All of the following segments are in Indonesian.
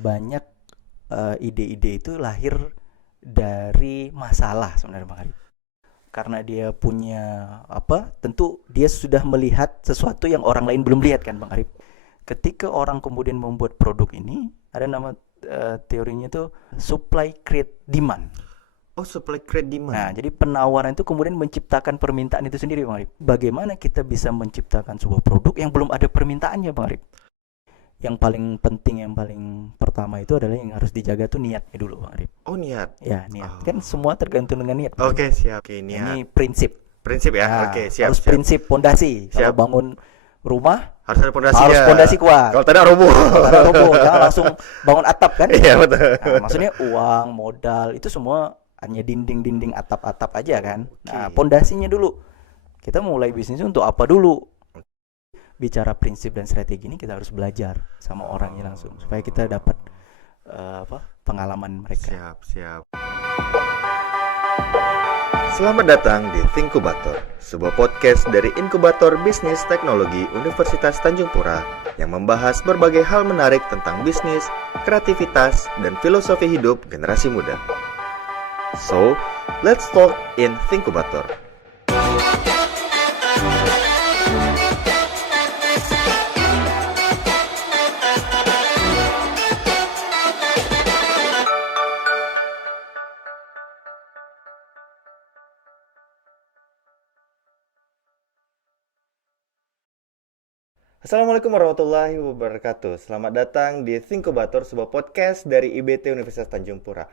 Banyak ide-ide itu lahir dari masalah sebenarnya Bang Arif. Karena dia punya tentu dia sudah melihat sesuatu yang orang lain belum lihat kan Bang Arif. Ketika orang kemudian membuat produk ini, ada nama teorinya itu supply create demand. Oh, supply create demand. Nah, jadi penawaran itu kemudian menciptakan permintaan itu sendiri Bang Arif. Bagaimana kita bisa menciptakan sebuah produk yang belum ada permintaannya Bang Arif? Yang paling penting, yang paling pertama itu adalah yang harus dijaga tuh niatnya dulu Bang Arif. Oh, niat. Ya, niat. Kan semua tergantung dengan niat. Oke, siap. Oke, niat. Ini prinsip. Prinsip ya. Nah, Oke, siap. harus prinsip pondasi. Kalau Siap. bangun rumah Harus ada pondasinya. harus pondasi kuat. Kalau tidak roboh. Karena roboh, jangan langsung bangun atap kan? Iya, betul. Nah, maksudnya uang, modal itu semua hanya dinding-dinding atap-atap aja kan. Nah, Oke. pondasinya dulu. Kita mulai bisnis untuk apa dulu? Bicara prinsip dan strategi ini kita harus belajar sama orangnya langsung supaya kita dapat pengalaman mereka. Siap, siap. Selamat datang di Thinkubator, sebuah podcast dari Inkubator Bisnis Teknologi Universitas Tanjung Pura yang membahas berbagai hal menarik tentang bisnis, kreativitas, dan filosofi hidup generasi muda. So, let's talk in Thinkubator. Assalamualaikum warahmatullahi wabarakatuh. Selamat datang di Thinkubator, sebuah podcast dari IBT Universitas Tanjung Pura.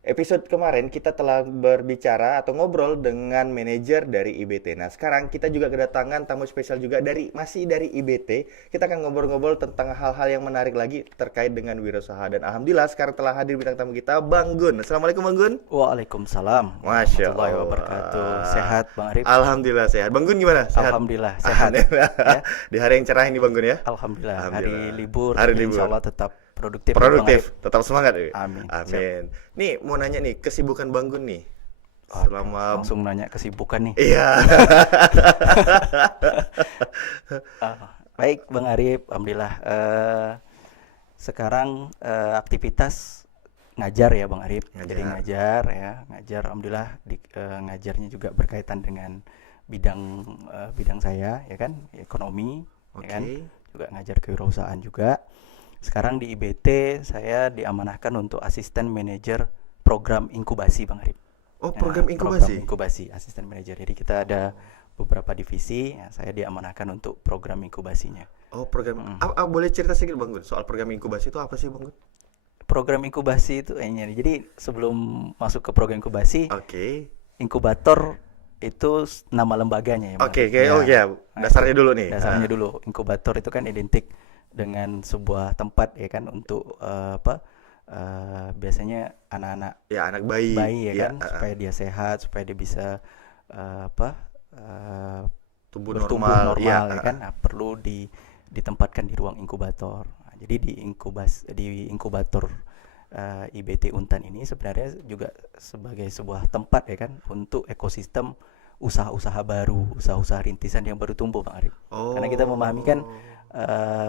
Episode kemarin kita telah berbicara atau ngobrol dengan manajer dari IBT. Nah, sekarang kita juga kedatangan tamu spesial juga masih dari IBT. Kita akan ngobrol-ngobrol tentang hal-hal yang menarik lagi terkait dengan wirausaha. Dan alhamdulillah sekarang telah hadir bintang tamu kita, Bang Gun. Assalamualaikum Bang Gun. Waalaikumsalam Masya warahmatullahi Allah. wabarakatuh. Sehat Bang Arif? Alhamdulillah sehat. Bang Gun gimana? Sehat? Alhamdulillah sehat. Alhamdulillah. Ya. Di hari yang cerah ini Bang Gun ya. Alhamdulillah. Alhamdulillah. Hari libur. Hari jadi libur. Insya Allah tetap produktif. Ya, Bang Produktif, Arif. tetap semangat ya. Amin. Amin. Nih mau nanya nih kesibukan Bang Gun nih Waduh, selama langsung nanya kesibukan nih. iya. Baik Bang Arif, alhamdulillah. Sekarang aktivitas ngajar ya Bang Arif. Ngajar. Jadi ngajar ya, ngajar. Alhamdulillah ngajarnya juga berkaitan dengan bidang saya ya kan, ekonomi, Oke. ya kan. Juga ngajar kewirausahaan juga. Sekarang di IBT saya diamanahkan untuk asisten manajer program inkubasi Bang Arif. Oh, Ya, program program inkubasi. inkubasi asisten manajer. Jadi kita ada beberapa divisi, ya, saya diamanahkan untuk program inkubasinya. Oh, program. Boleh cerita sedikit Bang Gun soal program inkubasi itu apa sih Bang Gun? Program inkubasi itu jadi sebelum masuk ke program inkubasi, Oke. inkubator itu nama lembaganya ya Bang Oke, Arif. oke. Ya. Oh ya, Nah, dasarnya itu dulu nih. dasarnya dulu. Inkubator itu kan identik dengan sebuah tempat ya kan untuk biasanya anak-anak Ya, anak bayi. bayi ya Ya, kan supaya dia sehat, supaya dia bisa tumbuh bertumbuh normal. normal Ya, ya kan. Nah, perlu ditempatkan di ruang inkubator. Nah, jadi di inkubator IBT Untan ini sebenarnya juga sebagai sebuah tempat ya kan untuk ekosistem usaha-usaha baru, usaha-usaha rintisan yang baru tumbuh Bang Arif. Oh. Karena kita memahami kan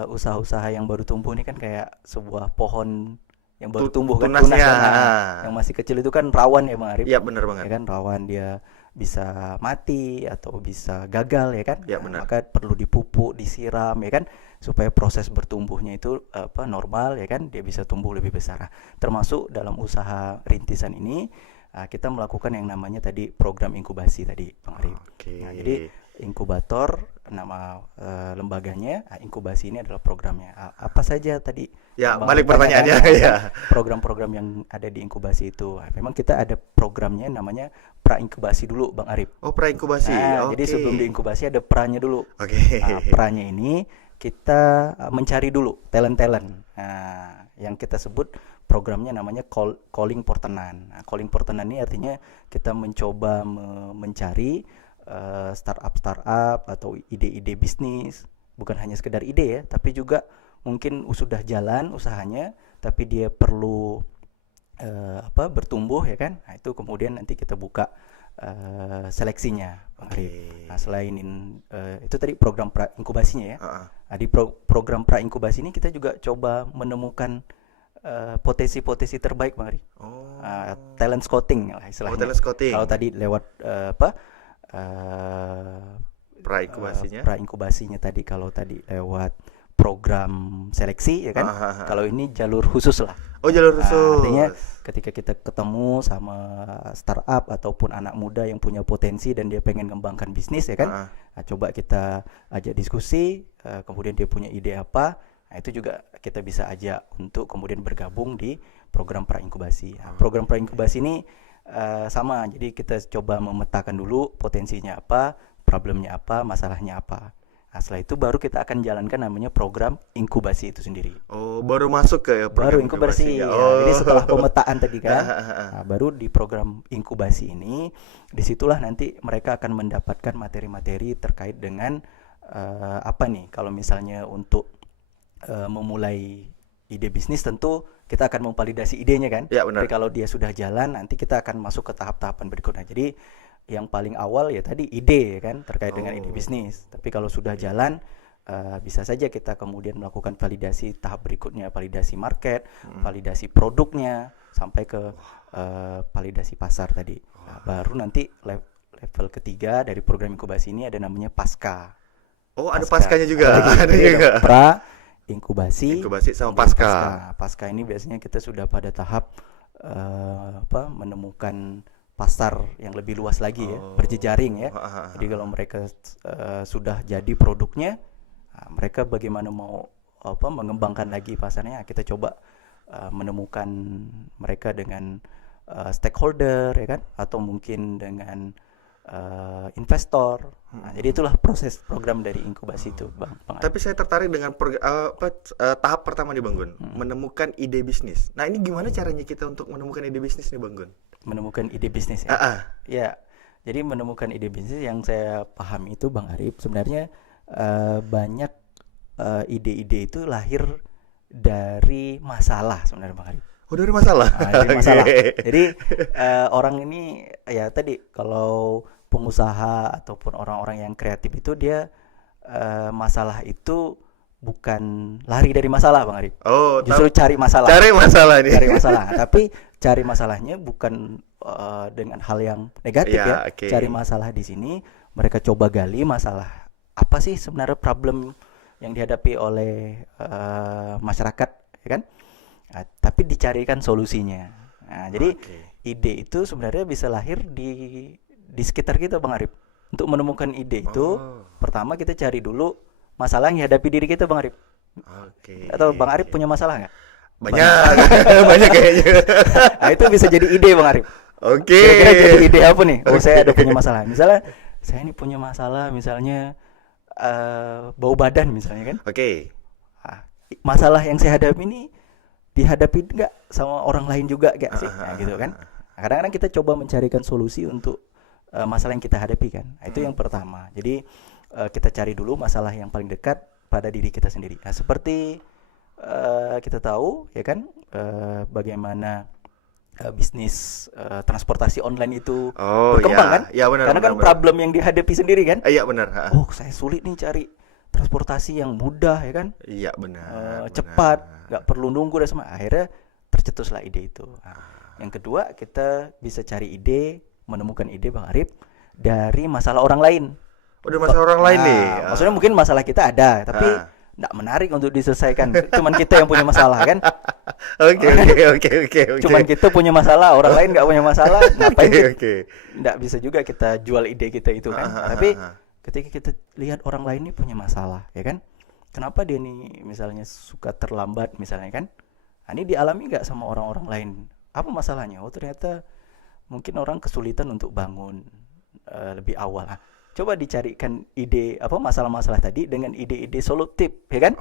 usaha-usaha yang baru tumbuh ini kan kayak sebuah pohon yang baru tumbuh kan, tunas tunasnya. kan. Nah, yang masih kecil itu kan rawan ya Bang Arif. Iya, benar Ya banget. kan rawan dia bisa mati atau bisa gagal ya kan. Ya, Nah, benar. maka perlu dipupuk, disiram ya kan supaya proses bertumbuhnya itu normal ya kan, dia bisa tumbuh lebih besar. Nah, termasuk dalam usaha rintisan ini kita melakukan yang namanya tadi program inkubasi tadi Bang Arif. Oke. Nah, jadi inkubator nama lembaganya, inkubasi ini adalah programnya. Apa saja tadi? Ya, Bang balik Arif tanyakan, pertanyaannya ya. program-program yang ada di inkubasi itu. Nah, memang kita ada programnya namanya pra-inkubasi dulu Bang Arif. Oh, pra-inkubasi. Nah, Oke. jadi sebelum diinkubasi ada pranya dulu. Oke. Nah, pranya ini kita mencari dulu talent-talent. Nah, yang kita sebut programnya namanya calling for tenan. Nah, calling for tenan ini artinya kita mencoba mencari startup atau ide-ide bisnis, bukan hanya sekedar ide ya, tapi juga mungkin sudah jalan usahanya, tapi dia perlu bertumbuh ya kan. Nah, itu kemudian nanti kita buka seleksinya Bang Arif. Nah, selain itu tadi program pra inkubasinya ya. Nah, di program pra inkubasi ini kita juga coba menemukan potensi-potensi terbaik Bang Ari. Oh. Talent scouting lah istilahnya. Talent scouting. Kalau tadi lewat uh, Pra-inkubasinya. pra-inkubasinya tadi, kalau tadi lewat program seleksi ya kan. Kalau ini jalur khusus lah. Oh, jalur khusus. Artinya ketika kita ketemu sama startup ataupun anak muda yang punya potensi dan dia pengen mengembangkan bisnis ya kan. Coba kita ajak diskusi, kemudian dia punya ide apa. Nah, itu juga kita bisa ajak untuk kemudian bergabung di program pra-inkubasi. Program pra-inkubasi ini sama, jadi kita coba memetakan dulu potensinya apa, problemnya apa, masalahnya apa. Nah, setelah itu baru kita akan jalankan namanya program inkubasi itu sendiri. Oh, baru masuk ke program inkubasi. Ya. Jadi setelah pemetaan tadi kan, baru di program inkubasi ini, disitulah nanti mereka akan mendapatkan materi-materi terkait dengan apa nih, kalau misalnya untuk memulai ide bisnis tentu kita akan memvalidasi idenya kan. Ya, benar. Tapi kalau dia sudah jalan, nanti kita akan masuk ke tahap-tahapan berikutnya. Jadi yang paling awal ya tadi ide kan, terkait dengan ide bisnis. Tapi kalau sudah jalan, bisa saja kita kemudian melakukan validasi tahap berikutnya, validasi market, validasi produknya, sampai ke validasi pasar tadi. Nah, baru nanti level ketiga dari program inkubasi ini ada namanya pasca. Oh, ada paskanya juga. Ada juga. Pra, inkubasi sama pasca. Pasca ini biasanya kita sudah pada tahap menemukan pasar yang lebih luas lagi ya, berjejaring ya. Jadi kalau mereka sudah jadi produknya, mereka bagaimana mau mengembangkan lagi pasarnya, kita coba menemukan mereka dengan stakeholder ya kan, atau mungkin dengan investor. Nah, jadi itulah proses program dari inkubasi itu, Bang. Tapi saya tertarik dengan tahap pertama nih, Bang Gun, menemukan ide bisnis. Nah, ini gimana caranya kita untuk menemukan ide bisnis nih, Bang Gun? Menemukan ide bisnis ya. Ya. Jadi menemukan ide bisnis yang saya pahami itu, Bang Arif, sebenarnya banyak ide-ide itu lahir dari masalah sebenarnya, Bang Arif. Oh, dari masalah. Dari masalah. Jadi orang ini ya tadi, kalau pengusaha ataupun orang-orang yang kreatif itu dia masalah itu bukan lari dari masalah, Bang Arif. Oh, justru cari masalah. Cari masalah nih. Cari masalah. Tapi cari masalahnya bukan dengan hal yang negatif ya. Okay. Cari masalah di sini mereka coba gali masalah apa sih sebenarnya problem yang dihadapi oleh masyarakat, ya kan? Nah, tapi dicarikan solusinya. Nah, jadi ide itu sebenarnya bisa lahir di sekitar kita, Bang Arif. Untuk menemukan ide itu, pertama kita cari dulu masalah yang dihadapi diri kita, Bang Arif. Atau Bang Arif punya masalah nggak? Banyak. Banyak kayaknya. Nah, itu bisa jadi ide, Bang Arif. Kira-kira jadi ide apa nih? Oh, saya ada punya masalah. Misalnya saya ini punya masalah, misalnya bau badan misalnya kan. Nah, masalah yang saya hadapi ini dihadapi nggak sama orang lain juga gak sih? Nah, gitu kan. Nah, kadang-kadang kita coba mencarikan solusi untuk masalah yang kita hadapi kan. Nah, itu yang pertama. Jadi kita cari dulu masalah yang paling dekat pada diri kita sendiri. Nah, seperti kita tahu ya kan, bagaimana bisnis transportasi online itu berkembang kan? Ya, benar, karena kan problem yang dihadapi sendiri kan? Iya, benar. Oh, saya sulit nih cari transportasi yang mudah ya kan? Iya, benar. Cepat, nggak perlu nunggu dan semua. Akhirnya tercetuslah ide itu. Nah, yang kedua, kita bisa cari ide, menemukan ide, Bang Arif, dari masalah orang lain. Oh, dari masalah orang lain nih. Maksudnya mungkin masalah kita ada, tapi nggak menarik untuk diselesaikan. Cuman kita yang punya masalah kan? Oke. Cuman kita punya masalah, orang lain nggak punya masalah. Ngapain? Nggak bisa juga kita jual ide kita itu kan? Tapi ketika kita lihat orang lain ini punya masalah, ya kan? Kenapa dia nih misalnya suka terlambat misalnya kan? Nah, ini dialami nggak sama orang-orang lain? Apa masalahnya? Oh, ternyata mungkin orang kesulitan untuk bangun lebih awal. Nah, coba dicarikan ide masalah-masalah tadi dengan ide-ide solutif, ya kan?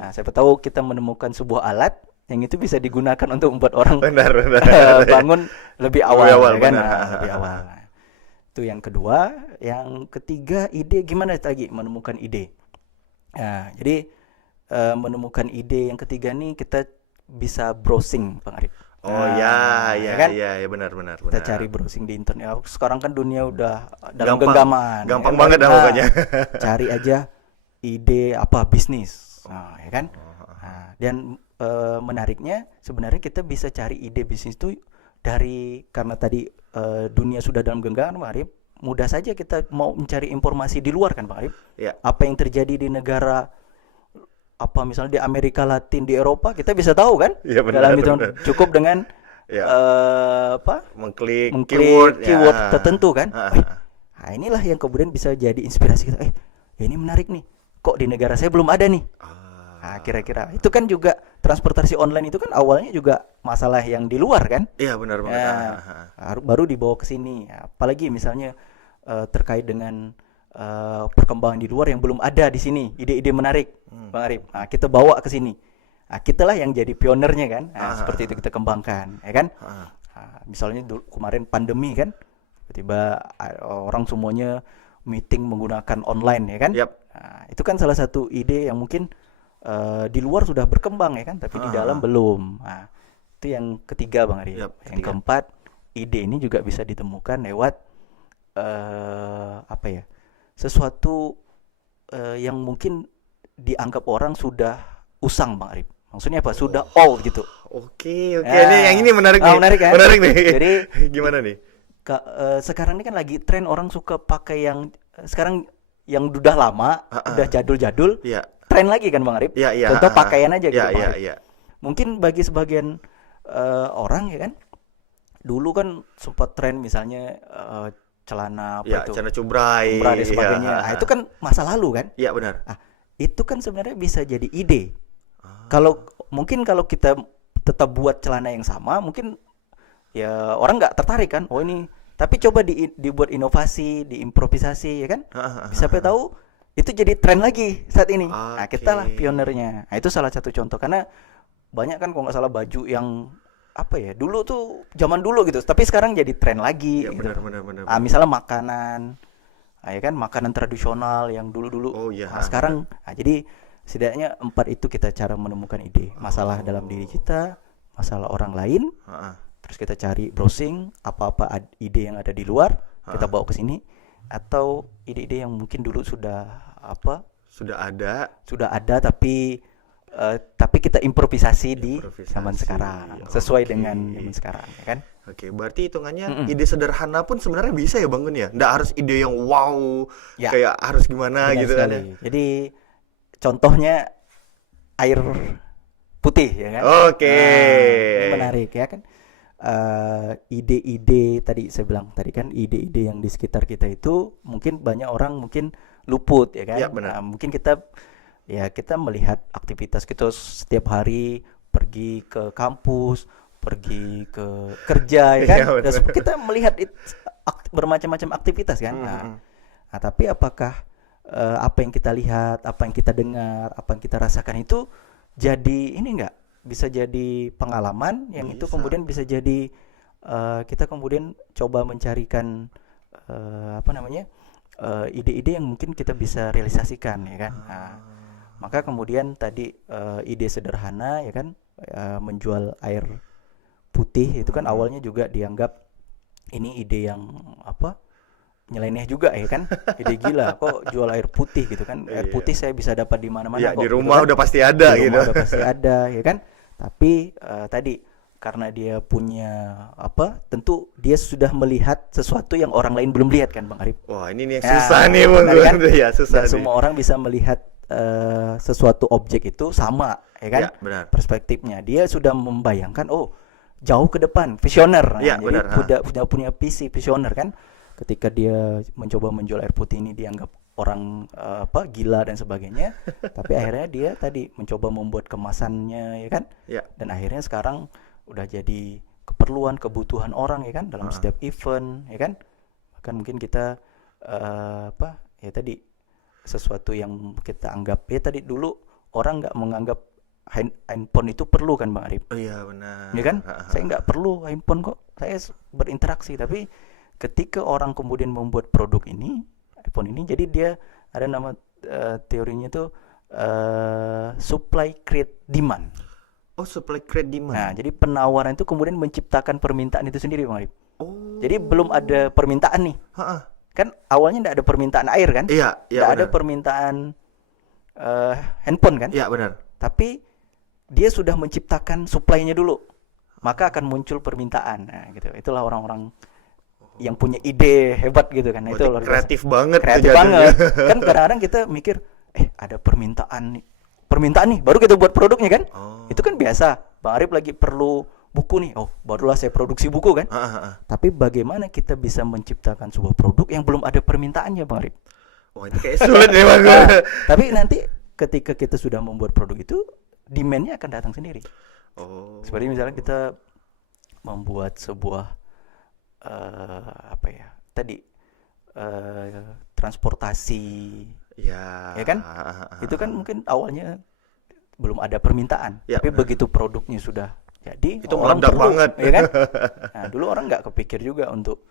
Nah, siapa tahu kita menemukan sebuah alat yang itu bisa digunakan untuk membuat orang bangun lebih awal, ya kan? Lebih awal. Nah, itu yang kedua. Yang ketiga, ide gimana lagi menemukan ide? Nah, jadi menemukan ide yang ketiga nih kita bisa browsing, Bang Arif. Kan? Benar. Kita cari browsing di internet. Sekarang kan dunia udah dalam genggaman. Gampang banget pokoknya. Cari aja ide apa bisnis. Nah, ya kan? Nah, dan menariknya sebenarnya kita bisa cari ide bisnis itu karena tadi dunia sudah dalam genggaman, Bang Arif. Mudah saja kita mau mencari informasi di luar kan, Bang Arif. Ya. Apa yang terjadi di negara apa misalnya di Amerika Latin, di Eropa, kita bisa tahu kan? Iya, benar, Dalam itu benar. cukup dengan Ya. mengklik keyword tertentu kan. Ah, Wih, nah inilah yang kemudian bisa jadi inspirasi kita. Ya ini menarik nih. Kok di negara saya belum ada nih? Nah, kira-kira itu kan juga transportasi online itu kan awalnya juga masalah yang di luar kan? Iya, benar banget. Baru dibawa ke sini. Apalagi misalnya terkait dengan perkembangan di luar yang belum ada di sini, ide-ide menarik, Bang Arif. Nah, kita bawa ke sini. Nah, kitalah yang jadi pionernya kan. Nah, seperti itu kita kembangkan, ya kan? Nah, misalnya kemarin pandemi kan, tiba-tiba orang semuanya meeting menggunakan online, ya kan? Yap. Nah, itu kan salah satu ide yang mungkin di luar sudah berkembang ya kan, tapi di dalam belum. Nah, itu yang ketiga, Bang Arif. Yap, Yang keempat, ide ini juga bisa ditemukan lewat apa ya? Sesuatu yang mungkin dianggap orang sudah usang, Bang Arif. Maksudnya apa? Sudah old gitu. Oke. Ini yang ini menarik nih. Menarik kan? Menarik nih. Jadi gimana nih? Sekarang ini kan lagi tren orang suka pakai yang sekarang yang udah lama, udah jadul-jadul. Iya. Tren lagi kan, Bang Arif? Iya. Contoh pakaian aja gitu, Bang Iya. Arif. Mungkin bagi sebagian orang ya kan, dulu kan sempat tren misalnya celana apa itu? Celana cubray dan sebagainya. Nah, itu kan masa lalu kan? Iya, benar. Nah, itu kan sebenarnya bisa jadi ide. Kalau kita tetap buat celana yang sama, mungkin ya orang nggak tertarik kan. Oh ini, tapi coba dibuat inovasi, diimprovisasi ya kan. Siapa tahu itu jadi tren lagi saat ini. Nah, kita lah pionernya. Nah, itu salah satu contoh karena banyak kan kalau nggak salah baju yang apa ya, dulu tuh zaman dulu gitu, tapi sekarang jadi tren lagi. Ya, gitu. benar. Misalnya makanan, ya kan, makanan tradisional yang dulu-dulu. Oh iya. Nah, sekarang, jadi setidaknya 4 itu kita cara menemukan ide. Masalah dalam diri kita, masalah orang lain. Terus kita cari browsing apa-apa ide yang ada di luar, kita bawa ke sini, atau ide-ide yang mungkin dulu sudah ada tapi kita improvisasi di zaman sekarang, sesuai dengan zaman sekarang, ya kan? Oke, berarti hitungannya ide sederhana pun sebenarnya bisa ya, Bang Gun ya? Nggak harus ide yang wow, kayak harus gimana gitu kan ya? Jadi contohnya air putih ya kan? Oke. Ini menarik ya kan? Ide-ide tadi saya bilang tadi kan, ide-ide yang di sekitar kita itu mungkin banyak orang mungkin luput ya kan? Ya, benar. Mungkin kita melihat aktivitas kita setiap hari, pergi ke kampus, pergi ke kerja ya kan? Dan kita melihat bermacam-macam aktivitas kan? Nah, tapi apakah apa yang kita lihat, apa yang kita dengar, apa yang kita rasakan itu jadi ini enggak bisa jadi pengalaman yang itu kemudian bisa jadi kita kemudian coba mencarikan ide-ide yang mungkin kita bisa realisasikan ya kan. Nah, maka kemudian tadi ide sederhana ya kan, menjual air putih itu kan awalnya juga dianggap ini ide yang nyeleneh juga ya kan, ide gila kok jual air putih gitu kan. Air putih saya bisa dapat di mana-mana kok. Di rumah udah pasti ada gitu. Udah pasti ada ya kan. Tapi tadi karena dia punya tentu dia sudah melihat sesuatu yang orang lain belum lihat kan, Bang Arif. Wah, ini nih yang susah nih, Bang. Kan? Ya, susah. Semua orang bisa melihat sesuatu objek itu sama ya kan. Ya, benar. Perspektifnya dia sudah membayangkan jauh ke depan, visioner. Ya, jadi punya visi visioner kan. Ketika dia mencoba menjual air putih ini dianggap orang gila dan sebagainya, tapi akhirnya dia tadi mencoba membuat kemasannya ya kan. Ya. Dan akhirnya sekarang udah jadi kebutuhan orang ya kan, dalam setiap event ya kan. Bahkan mungkin kita ya tadi sesuatu yang kita anggap ya tadi dulu orang nggak menganggap handphone itu perlu kan, Bang Arif. Oh iya, benar. Ya kan? Saya nggak perlu handphone kok. Saya berinteraksi, tapi ketika orang kemudian membuat produk ini, iPhone ini, jadi dia ada nama teorinya itu supply create demand. Oh, supply create demand. Nah, jadi penawaran itu kemudian menciptakan permintaan itu sendiri, Bang Arif. Jadi belum ada permintaan nih. Kan awalnya tidak ada permintaan air kan? Iya, tidak ada permintaan handphone kan? Iya, benar. Tapi dia sudah menciptakan supply-nya dulu, maka akan muncul permintaan. Nah, gitu. Itulah orang-orang yang punya ide hebat gitu kan. Nah, itu luar biasa. Kreatif banget tuh Kreatif jatuhnya. banget. Kan kadang-kadang kita mikir, ada permintaan nih, baru kita buat produknya kan. Itu kan biasa. Bang Arif lagi perlu buku nih, barulah saya produksi buku kan. Tapi bagaimana kita bisa menciptakan sebuah produk yang belum ada permintaannya, Bang Arif? Wah, itu kayak sulit ya Bang. Tapi nanti ketika kita sudah membuat produk itu, demand-nya akan datang sendiri. Seperti misalnya kita membuat sebuah transportasi, ya kan? Itu kan mungkin awalnya belum ada permintaan, tapi begitu produknya sudah jadi, itu orang meledak perlu, banget, ya kan? Nah, dulu orang nggak kepikir juga untuk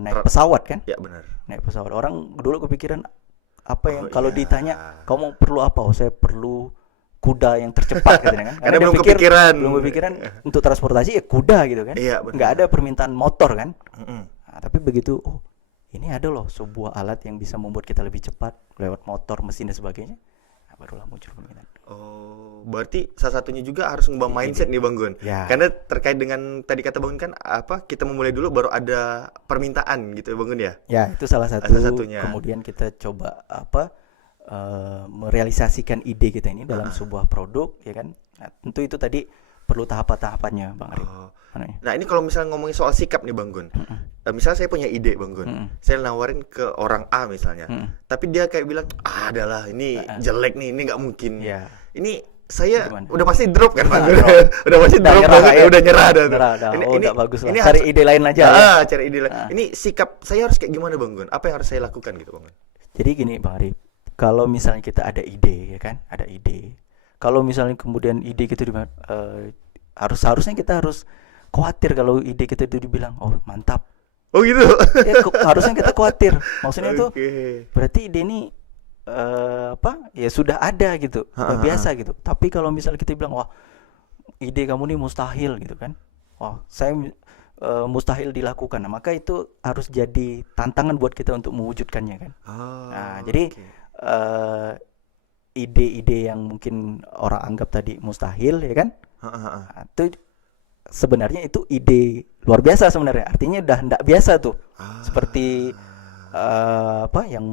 naik pesawat kan? Ya benar. Naik pesawat, orang dulu kepikiran apa yang kalau ditanya kamu perlu apa? saya perlu kuda yang tercepat gitu kan. Karena belum kepikiran untuk transportasi ya kuda gitu kan. Nggak ada permintaan motor kan. Nah, tapi begitu ini ada loh sebuah alat yang bisa membuat kita lebih cepat lewat motor, mesin dan sebagainya. Nah, barulah muncul permintaan. Berarti salah satunya juga harus ngubah mindset nih Bang Gun. Karena terkait dengan tadi kata Bang Gun kan kita memulai dulu baru ada permintaan gitu Bang Gun ya. Ya, itu salah satunya. Kemudian kita coba merealisasikan ide kita ini dalam sebuah produk, ya kan. Nah, tentu itu tadi perlu tahapan-tahapannya Bang Arif. Nah, ini kalau misalnya ngomongin soal sikap nih Bang Gun. Misalnya saya punya ide Bang Gun. Saya nawarin ke orang A misalnya. Tapi dia kayak bilang, adalah ini jelek nih, ini nggak mungkin. Ini saya udah pasti drop kan Bang Gun. Udah pasti drop banget, udah nyerah dah. Ini bagus lah. Cari ide lain aja. Cari ide lain. Ini sikap saya harus kayak gimana Bang Gun? Apa yang harus saya lakukan gitu Bang Gun? Jadi gini Bang Arif, kalau misalnya kita ada ide, ya kan, ada ide. Kalau misalnya kemudian ide kita harusnya kita harus khawatir kalau ide kita itu dibilang, mantap. Oh gitu. Ya, harusnya kita khawatir. Maksudnya itu berarti ide ini ya sudah ada gitu, biasa gitu. Tapi kalau misalnya kita bilang, wah ide kamu nih mustahil gitu kan, saya mustahil dilakukan. Nah, maka itu harus jadi tantangan buat kita untuk mewujudkannya kan. Jadi ide-ide yang mungkin orang anggap tadi mustahil ya kan, itu sebenarnya itu ide luar biasa sebenarnya. Artinya udah enggak biasa tuh. Seperti yang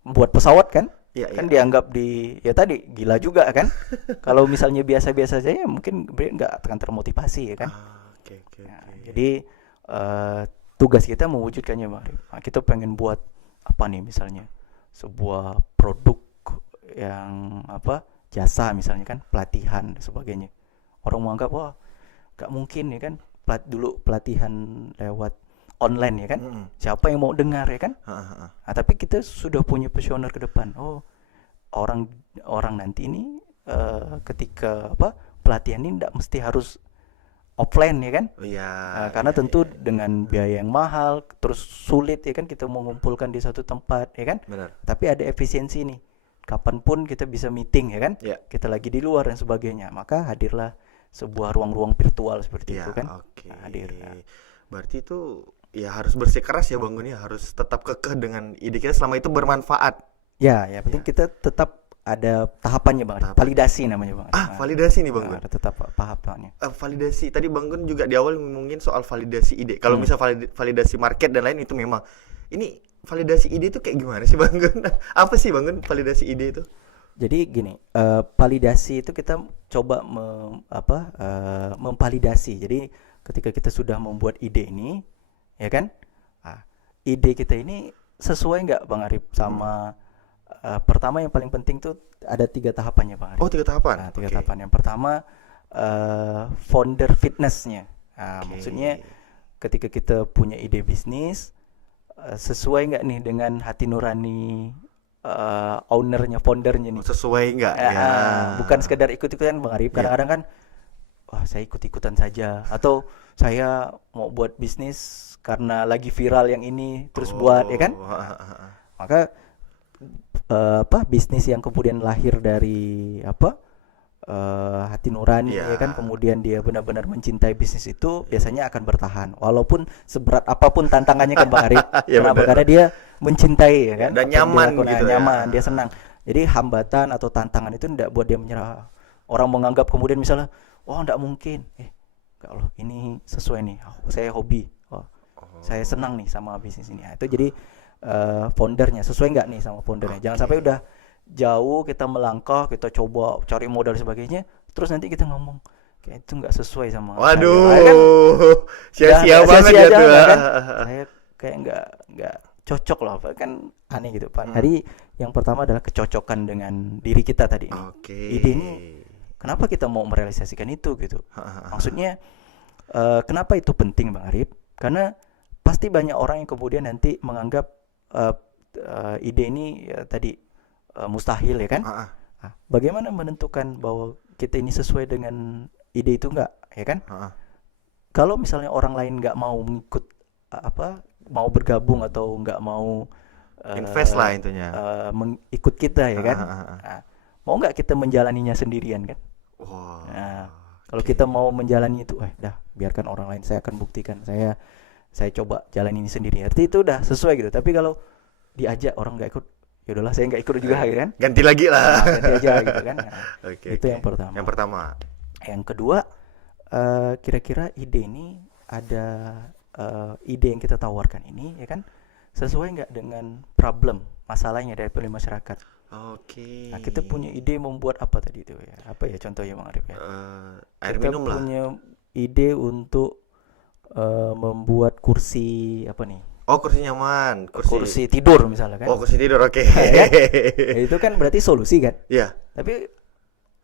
buat pesawat kan, kan dianggap tadi gila juga kan. Kalau misalnya biasa-biasa saja mungkin nggak akan termotivasi ya kan. Jadi tugas kita mewujudkannya Bang Arif. Kita pengen buat apa nih misalnya sebuah produk yang jasa misalnya kan, pelatihan dan sebagainya. Orang menganggap nggak mungkin ya kan, dulu pelatihan lewat online ya kan, siapa yang mau dengar ya kan. Nah, tapi kita sudah punya visioner ke depan. Orang nanti ini ketika pelatihan ini tidak mesti harus offline ya kan. Karena tentu dengan biaya yang mahal, terus sulit ya kan kita mengumpulkan di satu tempat ya kan. Tapi ada efisiensi nih, kapanpun kita bisa meeting ya kan. Kita lagi di luar dan sebagainya, maka hadirlah sebuah ruang-ruang virtual seperti itu kan. Hadir. Berarti itu ya harus bersikeras ya Bang Gun, harus tetap kekeh dengan ide kita selama itu bermanfaat. Ya, penting kita tetap ada tahapannya Bang. Validasi namanya Bang. Validasi nih Bang Gun. Ada tetap tahapannya. Validasi. Tadi Bang Gun juga di awal ngomongin soal validasi ide. Kalau misal validasi market dan lain itu memang. Ini validasi ide itu kayak gimana sih Bang Gun? Apa sih Bang Gun validasi ide itu? Jadi gini, validasi itu kita coba memvalidasi. Jadi ketika kita sudah membuat ide ini, ya kan? Ide kita ini sesuai nggak Bang Arif sama pertama yang paling penting tuh ada 3 tahapannya Bang Arif. 3 tahapan. 3 tahapan. Yang pertama founder fitness-nya. Maksudnya ketika kita punya ide bisnis, sesuai nggak nih dengan hati nurani ownernya, foundernya nih. Sesuai nggak? Bukan sekedar ikut-ikutan Bang Arif. Kadang-kadang kan, saya ikut-ikutan saja, atau saya mau buat bisnis karena lagi viral yang ini terus buat ya kan. Maka bisnis yang kemudian lahir dari hati nurani ya kan, kemudian dia benar-benar mencintai bisnis itu biasanya akan bertahan walaupun seberat apapun tantangannya kan Bang Arif. Kenapa? Karena dia mencintai ya kan, dan nyaman gitu, nyaman, dia senang. Jadi hambatan atau tantangan itu tidak buat dia menyerah. orang menganggap kemudian misalnya, oh enggak mungkin, enggak loh, ini sesuai nih, saya hobi, saya senang nih sama bisnis ini. Itu jadi foundernya sesuai nggak nih sama foundernya. Jangan sampai udah jauh kita melangkah, kita coba cari modal sebagainya, terus nanti kita ngomong kayak itu nggak sesuai sama waduh saya. Kan sia-sia banget sia-sia ya tuh kan? Saya kayak nggak cocok loh, kan aneh gitu Pak. Hari yang pertama adalah kecocokan dengan diri kita tadi ini. Ide ini kenapa kita mau merealisasikan itu gitu. Maksudnya kenapa itu penting Bang Arif? Karena pasti banyak orang yang kemudian nanti menganggap ide ini tadi mustahil ya kan? Bagaimana menentukan bahwa kita ini sesuai dengan ide itu enggak, ya kan? Kalau misalnya orang lain nggak mau mengikut mau bergabung atau nggak mau invest lah intinya, mengikut kita ya kan? Mau nggak kita menjalaninya sendirian kan? Kalau kita mau menjalani itu, dah biarkan orang lain, saya akan buktikan, saya coba jalan ini sendiri. Arti itu udah sesuai gitu. Tapi kalau diajak orang nggak ikut, ya udahlah saya nggak ikut juga gitu kan. Ganti lagi lah. Ganti aja gitu kan. Itu yang pertama. Yang kedua, kira-kira ide ini ada ide yang kita tawarkan ini ya kan sesuai nggak dengan problem masalahnya dari masyarakat. Nah, kita punya ide membuat apa tadi itu ya? Apa ya contohnya Bang Arif ya? Air kita minum lah. punya ide untuk membuat kursi apa nih? Kursi nyaman, kursi tidur misalnya kan? Kursi tidur, oke. Ya, itu kan berarti solusi kan? Iya. Tapi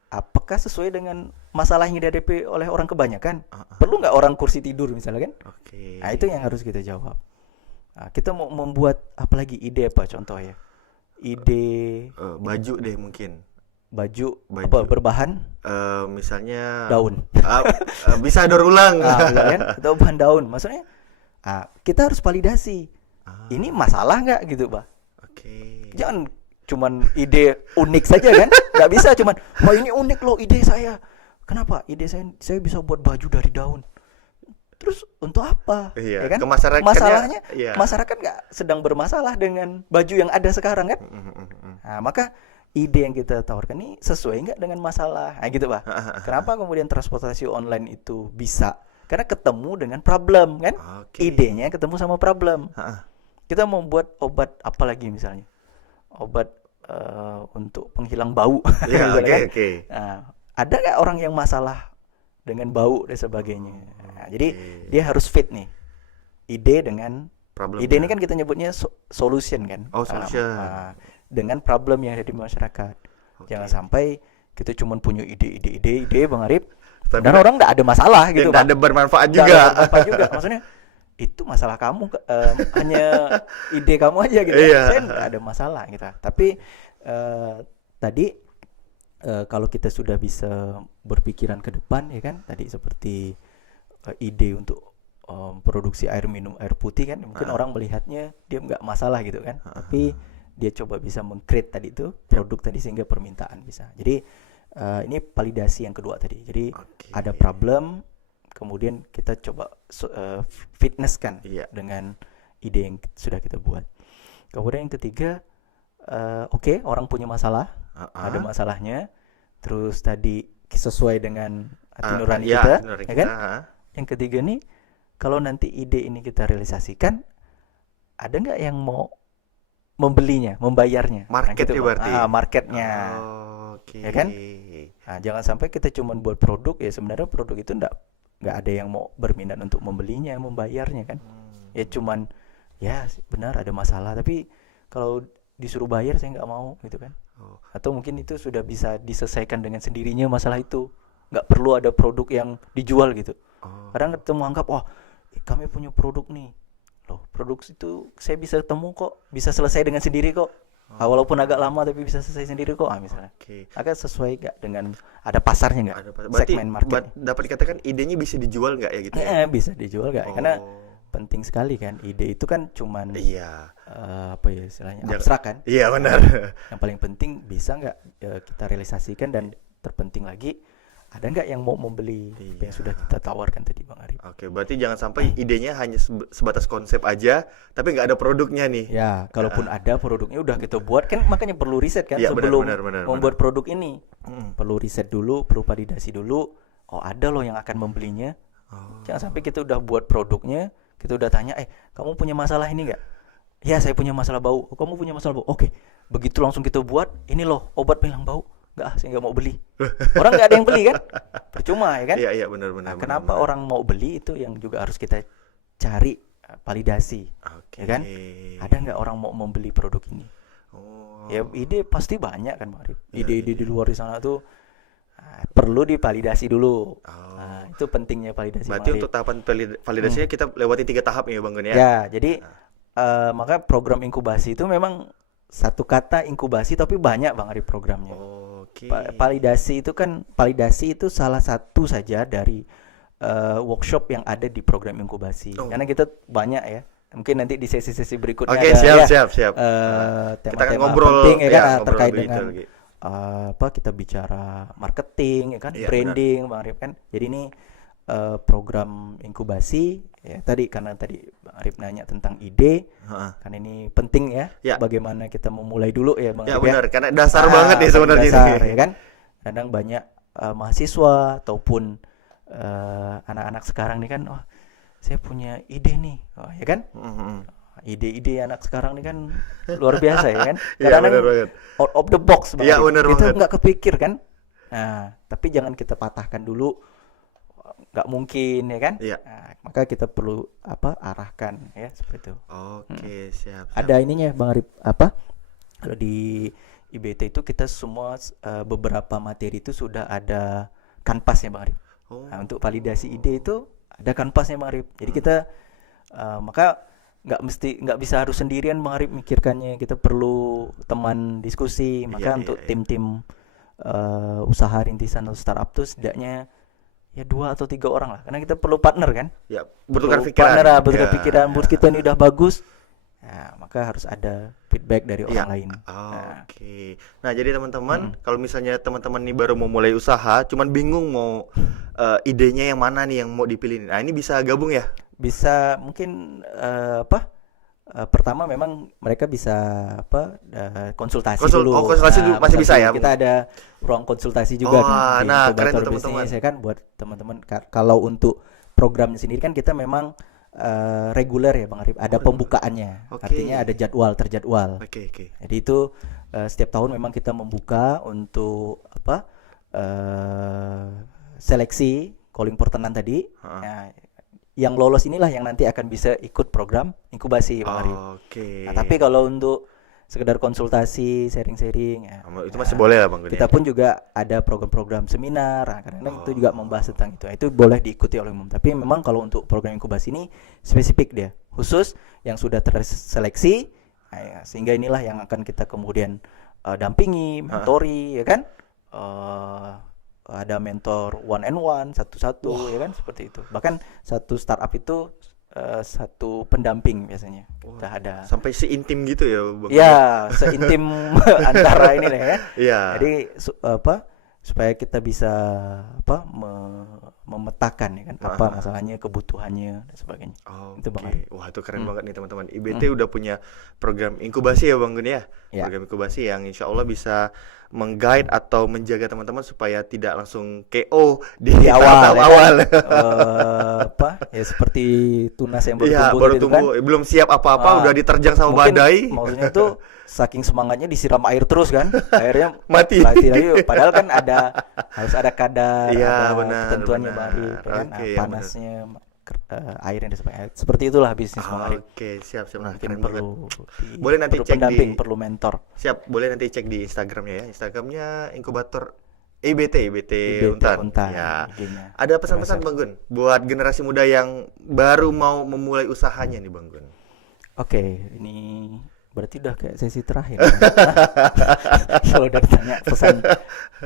apakah sesuai dengan masalah yang dihadapi oleh orang kebanyakan? Perlu nggak orang kursi tidur misalnya kan? Nah itu yang harus kita jawab. Nah, kita mau membuat apalagi ide apa contohnya? Ide baju deh mungkin. Baju apa berbahan? Misalnya daun. Bisa daur ulang. Kan? Atau bahan daun. Maksudnya kita harus validasi. Ini masalah nggak gitu, Pak? Jangan cuman ide unik saja kan? Nggak bisa cuman, wah ini unik loh ide saya. Kenapa? Ide saya bisa buat baju dari daun. Terus untuk apa? Iya, ya kan? Masalahnya masyarakat nggak sedang bermasalah dengan baju yang ada sekarang kan? Nah, maka ide yang kita tawarkan ini sesuai nggak dengan masalah? Nah, gitu Pak. Kenapa kemudian transportasi online itu bisa? Karena ketemu dengan problem kan? Idenya ketemu sama problem. Kita mau buat obat apa lagi misalnya? Obat untuk penghilang bau. Nah, ada nggak orang yang masalah dengan bau dan sebagainya? Nah, jadi dia harus fit nih ide dengan problem. Ide ini kan kita nyebutnya solution kan? Solution. Dengan problem yang ada di masyarakat. Jangan sampai kita cuma punya ide Bang Arif, dan orang nggak ada masalah gitu Pak. Nggak ada bermanfaat juga. Maksudnya itu masalah kamu, hanya ide kamu aja gitu. Saya nggak ada masalah gitu. Tapi tadi kalau kita sudah bisa berpikiran ke depan ya kan, tadi seperti ide untuk produksi air minum air putih kan, mungkin orang melihatnya dia nggak masalah gitu kan, tapi dia coba bisa meng-create tadi itu produk tadi sehingga permintaan bisa. Jadi ini validasi yang kedua tadi. Jadi ada problem, kemudian kita coba fitnesskan dengan ide yang sudah kita buat. Kemudian yang ketiga, orang punya masalah, ada masalahnya, terus tadi sesuai dengan hati nurani kita, ya kan? Yang ketiga nih, kalau nanti ide ini kita realisasikan, ada nggak yang mau membelinya, membayarnya? Marketnya berarti. Marketnya, ya kan? Nah, jangan sampai kita cuma buat produk ya sebenarnya produk itu nggak ada yang mau berminat untuk membelinya, membayarnya kan? Ya cuman ya benar ada masalah, tapi kalau disuruh bayar saya nggak mau gitu kan? Atau mungkin itu sudah bisa diselesaikan dengan sendirinya masalah itu, nggak perlu ada produk yang dijual gitu. Kadang kita menganggap kami punya produk nih, loh produk itu saya bisa temu kok, bisa selesai dengan sendiri kok. Walaupun agak lama tapi bisa selesai sendiri kok misalnya. Agak sesuai nggak dengan ada pasarnya nggak? Segmen market. Dapat dikatakan idenya bisa dijual nggak ya gitu? Bisa dijual nggak? Karena penting sekali kan, ide itu kan cuman apa ya istilahnya abstrak kan? Iya benar. Yang paling penting bisa nggak kita realisasikan, dan terpenting lagi ada nggak yang mau membeli apa yang Iya. sudah kita tawarkan tadi Bang Arif. Oke, berarti jangan sampai idenya hanya sebatas konsep aja, tapi nggak ada produknya nih. Ya, kalaupun ada produknya udah kita buat kan, makanya perlu riset kan Iya, benar, sebelum benar, membuat produk ini. Mm. Perlu riset dulu, perlu validasi dulu. Oh, ada loh yang akan membelinya. Oh. Jangan sampai kita udah buat produknya, kita udah tanya, kamu punya masalah ini nggak? Ya, saya punya masalah bau. Oh, kamu punya masalah bau. Oke, begitu langsung kita buat, ini loh obat hilang bau. Nggak, saya nggak mau beli. Orang nggak ada yang beli kan? Percuma ya kan? Iya, iya, benar-benar. Nah, kenapa orang mau beli itu yang juga harus kita cari validasi, Oke. ya kan? Ada nggak orang mau membeli produk ini? Oh. Ya ide pasti banyak kan, Marif. Iya, Ide-ide di luar di sana tuh perlu divalidasi dulu. Oh. Nah, itu pentingnya validasi. Berarti Marif. untuk tahapan validasinya kita lewati 3 tahap ya Bang Gun ya? Ya, jadi maka program inkubasi itu memang satu kata inkubasi tapi banyak Bang Arif programnya. Oke. Validasi itu salah satu saja dari workshop yang ada di program inkubasi. Oh. Karena kita banyak ya. Mungkin nanti di sesi-sesi berikutnya Oke, ada siap. Kita akan tema-tema ngobrol penting ya kan, ngobrol terkait lebih dengan detail lagi. kita bicara marketing ya kan, Iya, branding Bang Arif kan. Jadi ini program inkubasi ya, karena tadi Bang Arif nanya tentang ide, Heeh. kan ini penting ya, Ya. bagaimana kita memulai dulu ya Bang Ya Arif benar, karena dasar banget nih sebenarnya dasar, ini. ya kan. Kadang banyak mahasiswa ataupun anak-anak sekarang nih kan, saya punya ide nih, ya kan. Mhm. Ide-ide anak sekarang nih kan luar biasa ya kan. Iya, Kadang benar banget. out of the box Bang Iya, Arif. benar Kita banget. nggak kepikir kan. Nah, tapi jangan kita patahkan dulu, nggak mungkin ya kan. Iya. Nah, maka kita perlu arahkan ya seperti itu. Oke, siap. Ada ininya Bang Arif, kalau di IBT itu kita semua beberapa materi itu sudah ada kanvasnya Bang Arif. Oh. Nah, untuk validasi ide itu ada kanvasnya Bang Arif. Jadi kita maka nggak bisa harus sendirian Bang Arif mikirkannya. Kita perlu teman diskusi. Maka Iya, untuk iya. tim-tim usaha rintisan atau startup tuh setidaknya ya 2 atau 3 orang lah. Karena kita perlu partner kan. Ya, bertukar Perlu pikiran. partner, bertukar Ya, pikiran. Menurut ya. kita ini udah bagus. Nah, maka harus ada feedback dari orang lain. Nah, Oke. Nah, jadi teman-teman, kalau misalnya teman-teman nih baru mau mulai usaha, cuman bingung mau idenya yang mana nih yang mau dipilih. Nah, ini bisa gabung ya? bisa mungkin pertama memang mereka bisa konsultasi dulu. konsultasi dulu masih bisa ya? Kita ada ruang konsultasi juga kan di Nah, keren inkubator tuh teman-teman. bisnis ya kan, buat teman-teman. Kalau untuk programnya sendiri kan kita memang reguler ya Bang Arif, ada pembukaannya. Oke. Artinya ada terjadwal. Oke. Jadi itu setiap tahun memang kita membuka untuk seleksi calling portenan tadi. Heeh. Nah, yang lolos inilah yang nanti akan bisa ikut program inkubasi Bang Arif. Oke. Nah, tapi kalau untuk sekedar konsultasi, sharing-sharing ya, itu masih boleh lah Bang Gun. kita pun juga ada program-program seminar. Nah, kadang-kadang itu juga membahas tentang itu. Nah, itu boleh diikuti oleh umum. Tapi memang kalau untuk program inkubasi ini spesifik dia, khusus yang sudah terseleksi. Nah, ya, sehingga inilah yang akan kita kemudian dampingi, mentori, ya kan? Ada mentor one and one, satu-satu, ya kan, seperti itu. Bahkan satu startup itu satu pendamping biasanya. Kita ada. Sampai seintim gitu ya Bang Gun. Ya, seintim antara ini lah ya. Iya. Jadi supaya kita bisa memetakan ya kan, apa masalahnya, kebutuhannya dan sebagainya. Itu Bang Arif. Wah, itu keren banget nih teman-teman. IBT udah punya program inkubasi ya Bang Gun ya. Ya. Program inkubasi yang insya Allah bisa mengguide atau menjaga teman-teman supaya tidak langsung KO di Di awal, tahap-tahap ya kan? awal. Ya seperti tunas yang baru Iya, tumbuh baru gitu tumbuh, kan. belum siap apa-apa udah diterjang sama Mungkin badai. maksudnya tuh saking semangatnya disiram air terus kan, akhirnya Mati. lagi. Padahal kan harus ada kadar, Iya, ada benar, ketentuannya benar. Bang Arif, ya kan? Oke, Nah, ya, panasnya, airnya dan sebagainya. Seperti itulah bisnis Bang Arif. Oke, siap. Nah, Mungkin keren banget. boleh nanti perlu cek pendamping, di- perlu mentor. Siap, boleh nanti cek di Instagramnya ya. Instagramnya inkubator IBT Untan. Ya. IG-nya. Ada pesan-pesan Bang Gun buat generasi muda yang baru mau memulai usahanya nih Bang Gun. Oke, ini berarti udah kayak sesi terakhir. Kalau udah ditanya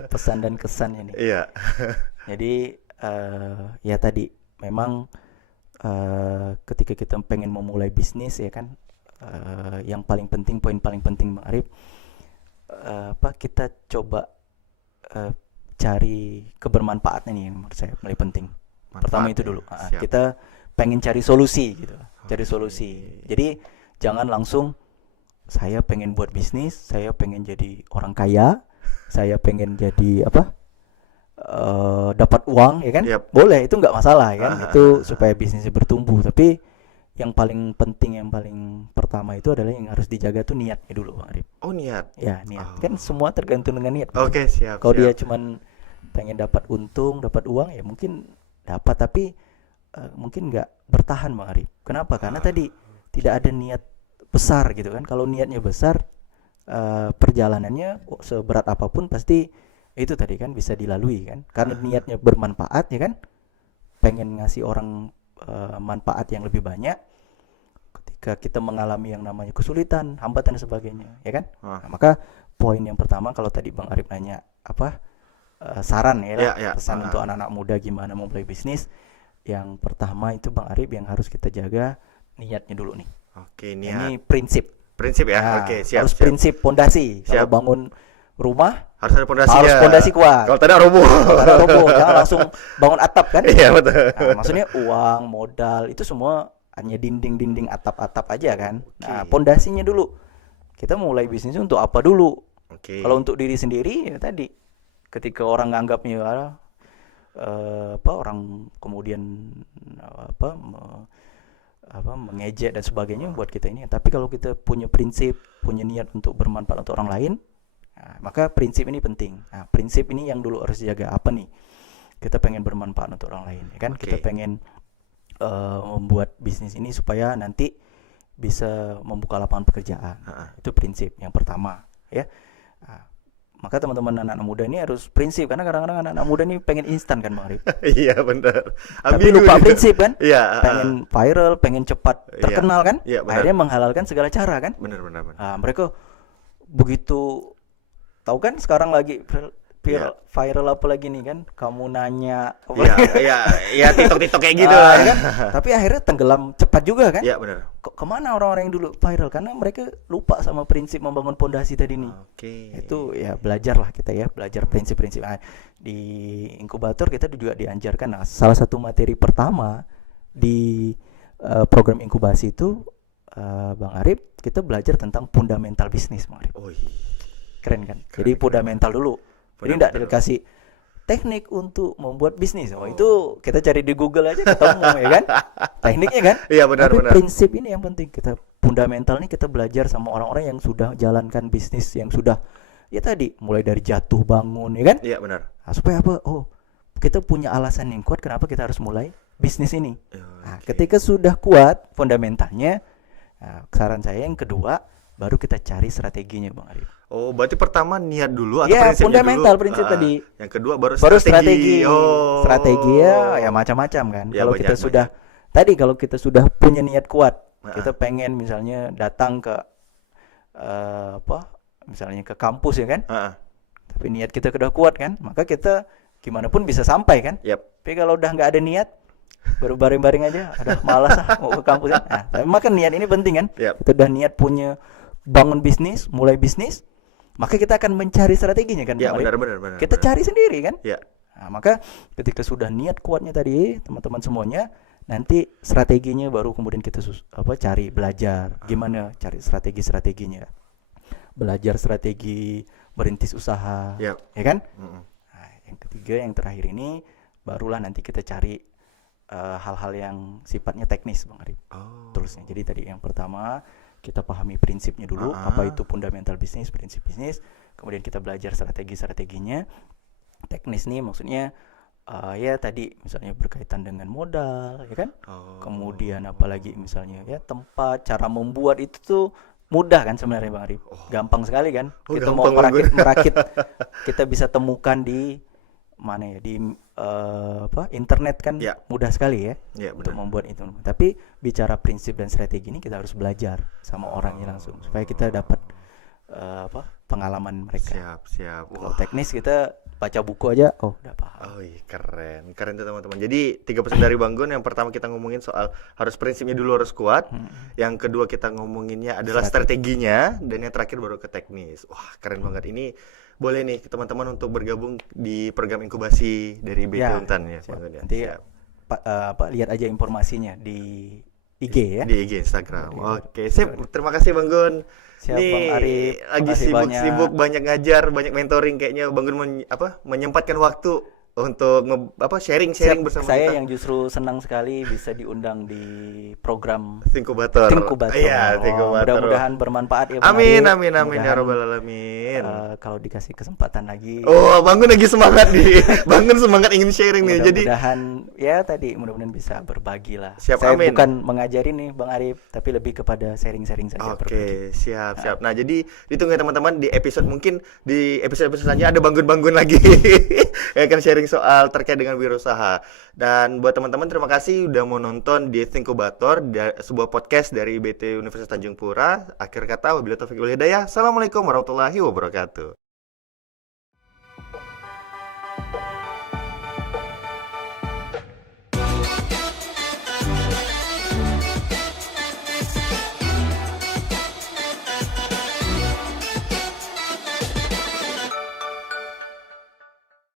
pesan dan kesannya nih. Iya. Jadi ya tadi memang ketika kita pengen memulai bisnis ya kan, yang paling penting, poin paling penting Bang Arif, kita coba cari kebermanfaatnya nih menurut saya paling penting. Pertama itu dulu. Siap. Kita pengen cari solusi gitu. Cari Oke. solusi. Jadi jangan langsung saya pengen buat bisnis, saya pengen jadi orang kaya, saya pengen jadi apa? Dapat uang ya kan? Yap. Boleh, itu nggak masalah ya kan? Ah, Itu supaya bisnisnya bertumbuh. Tapi yang paling penting, yang paling pertama itu adalah yang harus dijaga tuh niatnya dulu, Bang Arif. Oh, niat. Ya, niat. Oh. Kan semua tergantung dengan niat. Oke, siap. Kalau dia siap. cuman pengen dapat untung, dapat uang, ya mungkin dapat, tapi mungkin nggak bertahan, Bang Arif. Kenapa? Karena tadi tidak ada niat besar gitu kan. Kalau niatnya besar, perjalanannya seberat apapun pasti itu tadi kan bisa dilalui kan. Karena niatnya bermanfaat ya kan. Pengen ngasih orang manfaat yang lebih banyak. Ketika kita mengalami yang namanya kesulitan, hambatan dan sebagainya, ya kan? Ah. Nah, maka poin yang pertama kalau tadi Bang Arif nanya apa saran ya, Ya, ya. pesan untuk anak-anak muda gimana memulai bisnis, yang pertama itu Bang Arif yang harus kita jaga niatnya dulu nih. Oke, Ini niat. prinsip. Prinsip ya. Nah, Oke, siap. harus siap. prinsip pondasi. Kalau Siap. bangun rumah Harus ada pondasinya. harus pondasi kuat. Kalau tidak roboh. Karena roboh, jangan langsung bangun atap kan? Iya, betul. Nah, maksudnya uang, modal itu semua hanya dinding-dinding atap-atap aja kan. Nah, Oke. pondasinya dulu. Kita mulai bisnis untuk apa dulu? Oke. Kalau untuk diri sendiri ya tadi. Ketika orang nganggapnya orang kemudian mengejek dan sebagainya buat kita ini. Tapi kalau kita punya prinsip, punya niat untuk bermanfaat untuk orang lain, nah, maka prinsip ini penting. Nah, prinsip ini yang dulu harus dijaga. Apa nih? Kita pengen bermanfaat untuk orang lain, ya kan? Oke. Kita pengen membuat bisnis ini supaya nanti bisa membuka lapangan pekerjaan. Itu prinsip yang pertama, ya. Nah, maka teman-teman anak-anak muda ini harus prinsip, karena kadang-kadang anak-anak muda ini pengen instan kan, Bang Arif. Iya, benar. Tapi Ambigu lupa gitu. prinsip kan? Iya. Pengen viral, pengen cepat Iya. terkenal kan? Iya, benar. Akhirnya menghalalkan segala cara kan? Benar, benar, benar. Nah, mereka begitu tahu kan sekarang lagi viral apa lagi nih kan? Kamu nanya apa? Iya, TikTok kayak gitu Ah, lah. ya kan? Tapi akhirnya tenggelam cepat juga kan? Iya, benar. Kemana orang-orang yang dulu viral? Karena mereka lupa sama prinsip membangun pondasi tadi nih. Oke. Itu ya belajarlah kita ya, belajar prinsip-prinsip. Nah, di inkubator kita juga diajarkan. Nah, salah satu materi pertama di program inkubasi itu Bang Arif, kita belajar tentang fundamental bisnis, Bang Arif. Oh, Keren kan? Keren, Jadi fundamental dulu. Jadi enggak Fundamental. dikasih teknik untuk membuat bisnis. Oh, itu kita cari di Google aja ketemu ya kan? Tekniknya kan? Iya, benar, Tapi benar. prinsip ini yang penting. Kita fundamental ini kita belajar sama orang-orang yang sudah jalankan bisnis, yang sudah ya tadi mulai dari jatuh bangun ya kan? Iya, benar. Nah, supaya apa? Oh, kita punya alasan yang kuat kenapa kita harus mulai bisnis ini. Nah, Oke. ketika sudah kuat fundamentalnya, nah, saran saya yang kedua baru kita cari strateginya, Bang Arif. Oh, berarti pertama niat dulu atau Ya, prinsipnya fundamental dulu? prinsip tadi. Yang kedua baru Baru strategi. strategi. Oh. Strategi ya macam-macam kan. Ya, Kalau banyak, kita sudah tadi kalau kita sudah punya niat kuat, Ah. kita pengen misalnya datang ke misalnya ke kampus ya kan. Heeh. Tapi niat kita sudah kuat kan, maka kita gimana pun bisa sampai kan. Yap. Tapi kalau udah nggak ada niat, baru baring-baring aja, udah malas mau ke kampus kan. Nah, tapi maka niat ini penting kan. Yap. Kita udah niat punya bangun bisnis, mulai bisnis, maka kita akan mencari strateginya kan. Ya, Bang Arif? benar. Kita cari sendiri kan. Ya. Nah, maka ketika sudah niat kuatnya tadi, teman-teman semuanya, nanti strateginya baru kemudian kita cari, belajar gimana cari strategi-strateginya. Belajar strategi merintis usaha, Yap. ya kan? Mm-mm. Nah, yang ketiga, yang terakhir ini barulah nanti kita cari hal-hal yang sifatnya teknis, Bang Arif. Oh. Terusnya. Jadi tadi yang pertama kita pahami prinsipnya dulu, apa itu fundamental bisnis, prinsip bisnis. Kemudian kita belajar strategi-strateginya. Teknis nih maksudnya ya tadi misalnya berkaitan dengan modal, ya kan? Oh. Kemudian apalagi misalnya ya tempat, cara membuat itu tuh mudah kan sebenarnya, Bang Arif. Gampang sekali kan? Oh, Kita gampang mau banget. merakit kita bisa temukan di mana ya, di internet kan. Ya. Mudah sekali ya Ya, untuk benar. membuat itu. Tapi bicara prinsip dan strategi ini kita harus belajar sama orangnya langsung supaya kita dapat pengalaman mereka. Siap. Kalau teknis kita baca buku aja, udah paham. Oh, keren tuh teman-teman. Jadi 3 pesan dari Bang Gun. Yang pertama kita ngomongin soal harus prinsipnya dulu harus kuat. Yang kedua kita ngomonginnya adalah strateginya, dan yang terakhir baru ke teknis. Wah, keren banget ini. boleh nih teman-teman untuk bergabung di program inkubasi dari IBT Ya, Untan ya, siap. Bang Gun ya. Nanti Siap. lihat aja informasinya di IG ya. Di IG Instagram. Di- Oke, sip. Terima kasih Bang Gun. Siap, Nih Bang Arif. lagi Makasih sibuk-sibuk, banyak. banyak ngajar, banyak mentoring, kayaknya Bang Gun menyempatkan waktu untuk sharing-sharing Siap, bersama saya kita. yang justru senang sekali bisa diundang di program Inkubator. Tinkubator. Iya, Oh, Tinkubator. mudah-mudahan bermanfaat ya Bang Amin, Arif. amin, amin ya Mudahan, robbal alamin. kalau dikasih kesempatan lagi, Oh, Bang Gun lagi semangat nih. Bang Gun semangat ingin sharing nih. Jadi mudah-mudahan ya tadi mudah-mudahan bisa berbagi lah. Siap, Saya amin. bukan mengajari nih Bang Arif, tapi lebih kepada sharing-sharing saja, Oke, berbagi. siap, siap. Nah, jadi ditunggu ya teman-teman di episode, mungkin di episode selanjutnya ada banggun-banggun lagi. Ya kan, sharing soal terkait dengan wirausaha. Dan buat teman-teman, terima kasih udah mau nonton di Inkubator, sebuah podcast dari IBT Universitas Tanjung Pura. Akhir kata, wabillahi taufiq wal hidayah. Assalamualaikum warahmatullahi wabarakatuh.